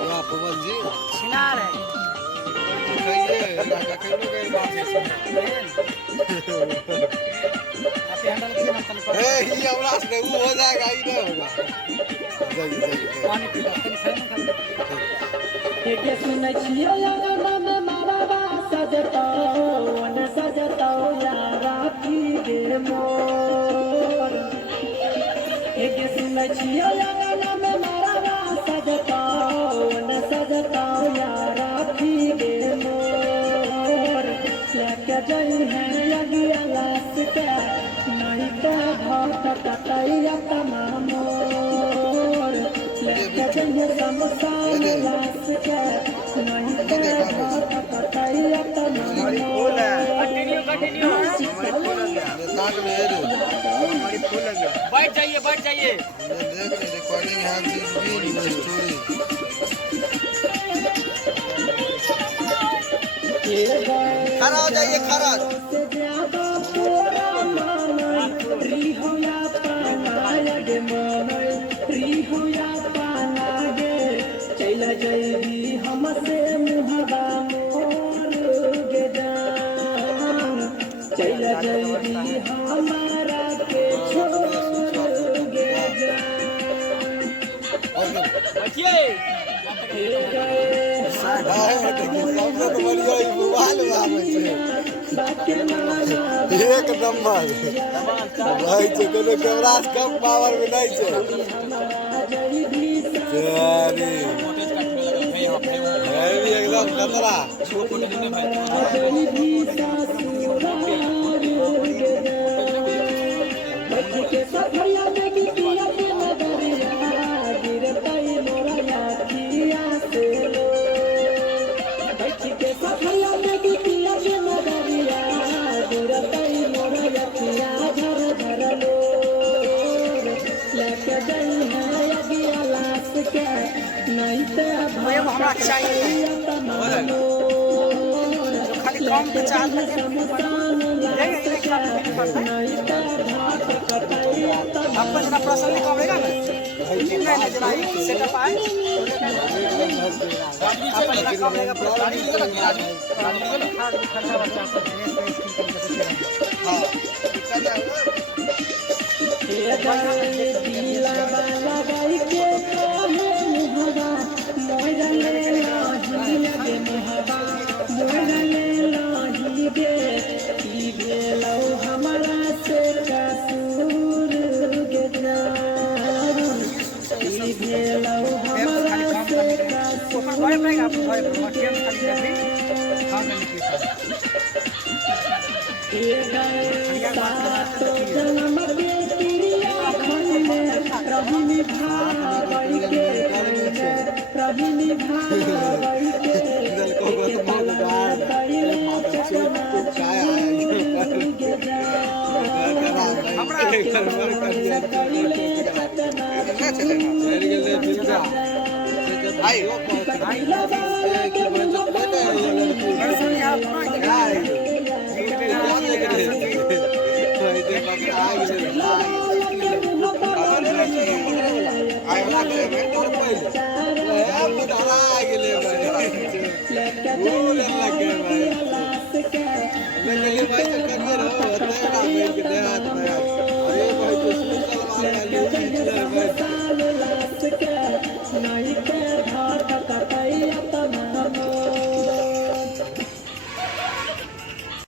वाह पवन जी छिनार है कहिए लगा कहीं ना कहीं बात है आपे हैंडल किए ना तन पर ये हमरा से वो हो जाएगा ही ना होगा सही पानी पीता तन खाई ना खाली एक सुन छियो यारा में मारा सजता वन सजता यारा की दे मोर एक सुन छियो यारा में मारा सजता वन सजता यारा की दे मोर लेके जाई है अगिया लास के नहीं का भात कतैया तमाम मोर लेके जाई समसान लास के नहीं का भात कतैया तमाम मोर कंटिन्यू काट में है हमारी फूल लगे बैठ जाइए ये देख ले रिकॉर्डिंग है जी स्टोरी खड़ा हो जाइए खड़ा चला जैबी हमसे मुहबा मोर गे जान चला जैबी हमारा के छोड़ गे जान बैठिए एक नंबर भाई छै कोनो कैमरा से कम पावर में नहीं छै अरे भी एकदम खतरा हमरा चाहिए खाली कम के चाहत आपको जरा प्रश्न लिखावेगा ना नहीं जरा सेटअप आए आपको जरा कम लेगा पर गाड़ी लेगा ना गाड़ी खर्चा बच्चा हां हमारा से कसूर गे जान भेलो हमारा से जन्म के क्रिया रही भाई के रही भाई के नहीं